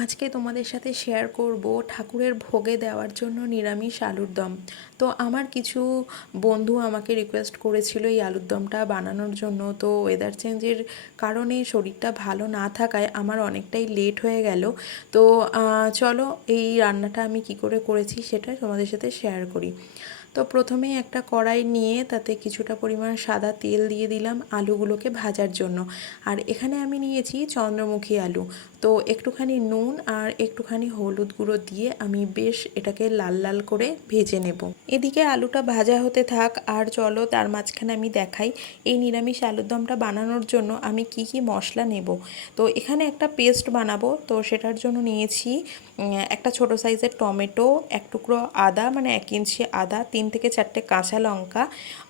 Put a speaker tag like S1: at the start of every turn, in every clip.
S1: আজকে তোমাদের সাথে শেয়ার করব ঠাকুরের ভোগে দেওয়ার জন্য নিরামিষ আলুর দম। তো আমার কিছু বন্ধু আমাকে রিকোয়েস্ট করেছিল এই আলুর দমটা বানানোর জন্য। তো ওয়েদার চেঞ্জের কারণে শরীরটা ভালো না থাকায় আমার অনেকটাই লেট হয়ে গেল। তো চলো এই রান্নাটা আমি কি করে করেছি সেটা তোমাদের সাথে শেয়ার করি। তো প্রথমেই একটা কড়াই নিয়ে তাতে কিছুটা পরিমাণ সাদা তেল দিয়ে দিলাম আলুগুলোকে ভাজার জন্য। আর এখানে আমি নিয়েছি চন্দ্রমুখী আলু। তো একটুখানি নুন আর একটুখানি হলুদ গুঁড়ো দিয়ে আমি বেশ এটাকে লাল লাল করে ভেজে নেব। এদিকে আলুটা ভাজা হতে থাক আর চলো তার মাঝখানে আমি দেখাই এই নিরামিষ আলুর দমটা বানানোর জন্য আমি কি কি মশলা নেব। তো এখানে একটা পেস্ট বানাবো। তো সেটার জন্য নিয়েছি একটা ছোট সাইজের টমেটো, এক টুকরো আদা মানে এক ইঞ্চি আদা, তিন থেকে চারটে কাঁচা লঙ্কা,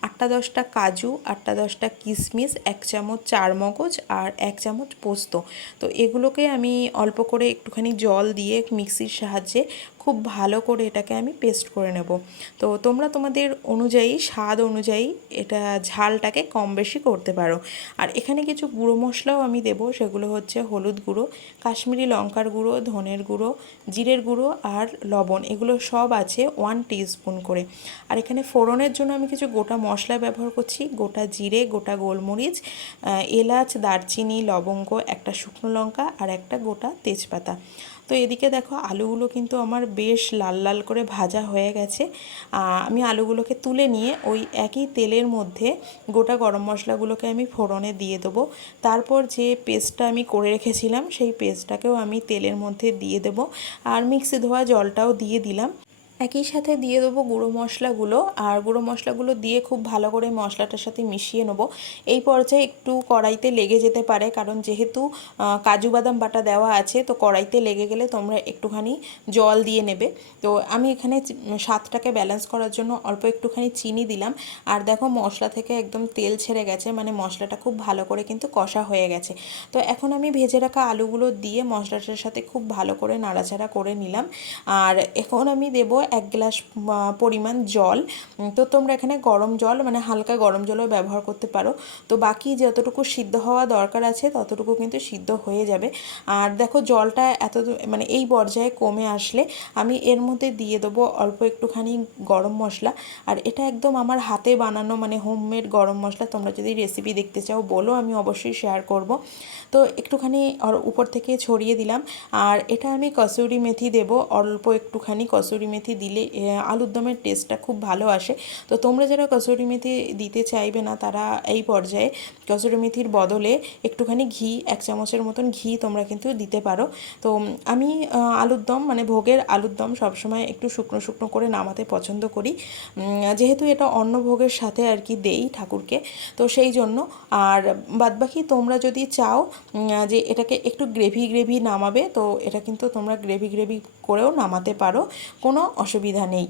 S1: আটটা দশটা কাজু, আটটা দশটা কিশমিশ, এক চামচ চার মগজ আর এক চামচ পোস্ত। তো এগুলোকে আমি অল্প করে একটুখানি জল দিয়ে মিক্সির সাহায্যে খুব ভালো করে এটাকে আমি পেস্ট করে নেব। তো তোমরা তোমাদের অনুযায়ী, স্বাদ অনুযায়ী এটা ঝালটাকে কম বেশি করতে পারো। আর এখানে কিছু গুঁড়ো মশলাও আমি দেব, সেগুলো হচ্ছে হলুদ গুঁড়ো, কাশ্মীরি লঙ্কার গুঁড়ো, ধনের গুঁড়ো, জিরের গুঁড়ো আর লবণ, এগুলো সব আছে ওয়ান স্পুন করে। আর এখানে ফোড়নের জন্য আমি কিছু গোটা মশলা ব্যবহার করছি, গোটা জিরে, গোটা গোলমরিচ এলাচ, দারচিনি, লবঙ্গ, একটা শুকনো লঙ্কা আর একটা গোটা তেজপাতা। তো এদিকে দেখো, আলুগুলো কিন্তু আমার বেশ লাল লাল করে ভাজা হয়ে গেছে। আমি আলুগুলোকে তুলে নিয়ে ওই একই তেলের মধ্যে গোটা গরম মশলাগুলোকে আমি ফোড়নে দিয়ে দেবো। তারপর যে পেস্টটা আমি করে রেখেছিলাম, সেই পেস্টটাকেও আমি তেলের মধ্যে দিয়ে দেব। আর মিক্সি ধোয়া জলটাও দিয়ে দিলাম। একই সাথে দিয়ে দেবো গুঁড়ো মশলাগুলো, আর গুঁড়ো মশলাগুলো দিয়ে খুব ভালো করে মশলাটার সাথে মিশিয়ে নেব। এই পর্যায়ে একটু কড়াইতে লেগে যেতে পারে, কারণ যেহেতু কাজু বাদাম বাটা দেওয়া আছে, তো কড়াইতে লেগে গেলে তোমরা একটুখানি জল দিয়ে নেবে। তো আমি এখানে স্বাদটাকে ব্যালেন্স করার জন্য অল্প একটুখানি চিনি দিলাম। আর দেখো মশলা থেকে একদম তেল ছেড়ে গেছে মানে মশলাটা খুব ভালো করে কিন্তু কষা হয়ে গেছে। তো এখন আমি ভেজে রাখা আলুগুলো দিয়ে মশলাটার সাথে খুব ভালো করে নাড়াচাড়া করে নিলাম। আর এখন আমি দেব এক গ্লাস পরিমাণ জল। তো তোমরা এখানে গরম জল মানে হালকা গরম জলও ব্যবহার করতে পারো। তো বাকি যতটুকু সিদ্ধ হওয়া দরকার আছে, ততটুকু কিন্তু সিদ্ধ হয়ে যাবে। আর দেখো, জলটা এত মানে এই পর্যায়ে কমে আসলে আমি এর মধ্যে দিয়ে দেবো অল্প একটুখানি গরম মশলা। আর এটা একদম আমার হাতে বানানো মানে হোমমেড গরম মশলা। তোমরা যদি রেসিপি দেখতে চাও, বলো, আমি অবশ্যই শেয়ার করব। তো একটুখানি উপর থেকে ছড়িয়ে দিলাম। আর এটা আমি কসুরি মেথি দেব, অল্প একটুখানি কসুরি মেথি দিলে আলুর দমের টেস্টটা খুব ভালো আসে। তো তোমরা যারা কসুরি মেথি দিতে চাইবে না, তারা এই পর্যায়ে কসুরি মেথির বদলে একটুখানি ঘি, এক চামচের মতন ঘি তোমরা কিন্তু দিতে পারো। তো আমি আলুর দম মানে ভোগের আলুর দম সবসময় একটু শুকনো শুকনো করে নামাতে পছন্দ করি। যেহেতু এটা অন্য ভোগের সাথে আর কি দেই ঠাকুরকে, তো সেই জন্য। আর বাদবাকি তোমরা যদি চাও যে এটাকে একটু গ্রেভি গ্রেভি নামাবে, তো এটা কিন্তু তোমরা গ্রেভি গ্রেভি করেও নামাতে পারো। কোনো অসুবিধা নেই।